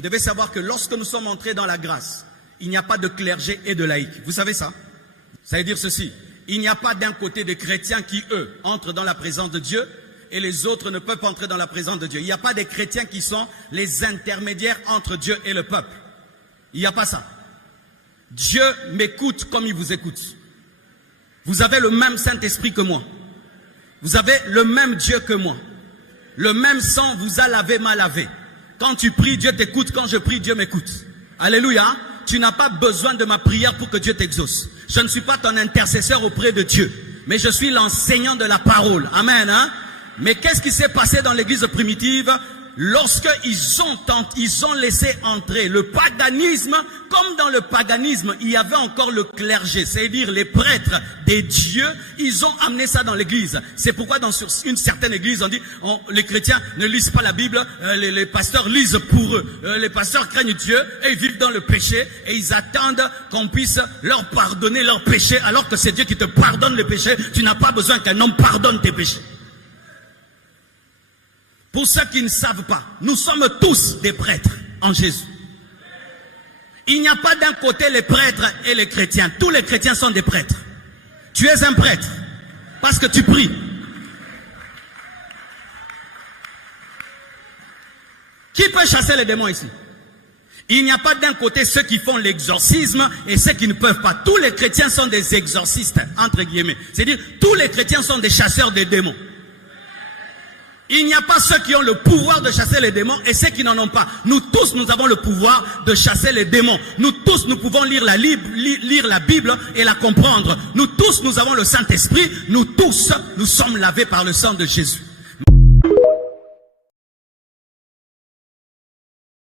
Vous devez savoir que lorsque nous sommes entrés dans la grâce, il n'y a pas de clergé et de laïcs. Vous savez ça? Ça veut dire ceci. Il n'y a pas d'un côté des chrétiens qui, eux, entrent dans la présence de Dieu et les autres ne peuvent pas entrer dans la présence de Dieu. Il n'y a pas des chrétiens qui sont les intermédiaires entre Dieu et le peuple. Il n'y a pas ça. Dieu m'écoute comme il vous écoute. Vous avez le même Saint-Esprit que moi. Vous avez le même Dieu que moi. Le même sang vous a lavé, m'a lavé. Quand tu pries, Dieu t'écoute. Quand je prie, Dieu m'écoute. Alléluia. Tu n'as pas besoin de ma prière pour que Dieu t'exauce. Je ne suis pas ton intercesseur auprès de Dieu, mais je suis l'enseignant de la parole. Amen. Hein? Mais qu'est-ce qui s'est passé dans l'église primitive? Lorsqu'ils ont laissé entrer le paganisme, comme dans le paganisme, il y avait encore le clergé, c'est-à-dire les prêtres des dieux, ils ont amené ça dans l'église. C'est pourquoi dans une certaine église, on dit, les chrétiens ne lisent pas la Bible, les pasteurs lisent pour eux. Les pasteurs craignent Dieu et ils vivent dans le péché et ils attendent qu'on puisse leur pardonner leurs péchés, alors que c'est Dieu qui te pardonne les péchés. Tu n'as pas besoin qu'un homme pardonne tes péchés. Pour ceux qui ne savent pas, nous sommes tous des prêtres en Jésus. Il n'y a pas d'un côté les prêtres et les chrétiens. Tous les chrétiens sont des prêtres. Tu es un prêtre parce que tu pries. Qui peut chasser les démons ici? Il n'y a pas d'un côté ceux qui font l'exorcisme et ceux qui ne peuvent pas. Tous les chrétiens sont des exorcistes, entre guillemets. C'est-à-dire, tous les chrétiens sont des chasseurs de démons. Il n'y a pas ceux qui ont le pouvoir de chasser les démons et ceux qui n'en ont pas. Nous tous, nous avons le pouvoir de chasser les démons. Nous tous, nous pouvons lire la Bible et la comprendre. Nous tous, nous avons le Saint-Esprit. Nous tous, nous sommes lavés par le sang de Jésus.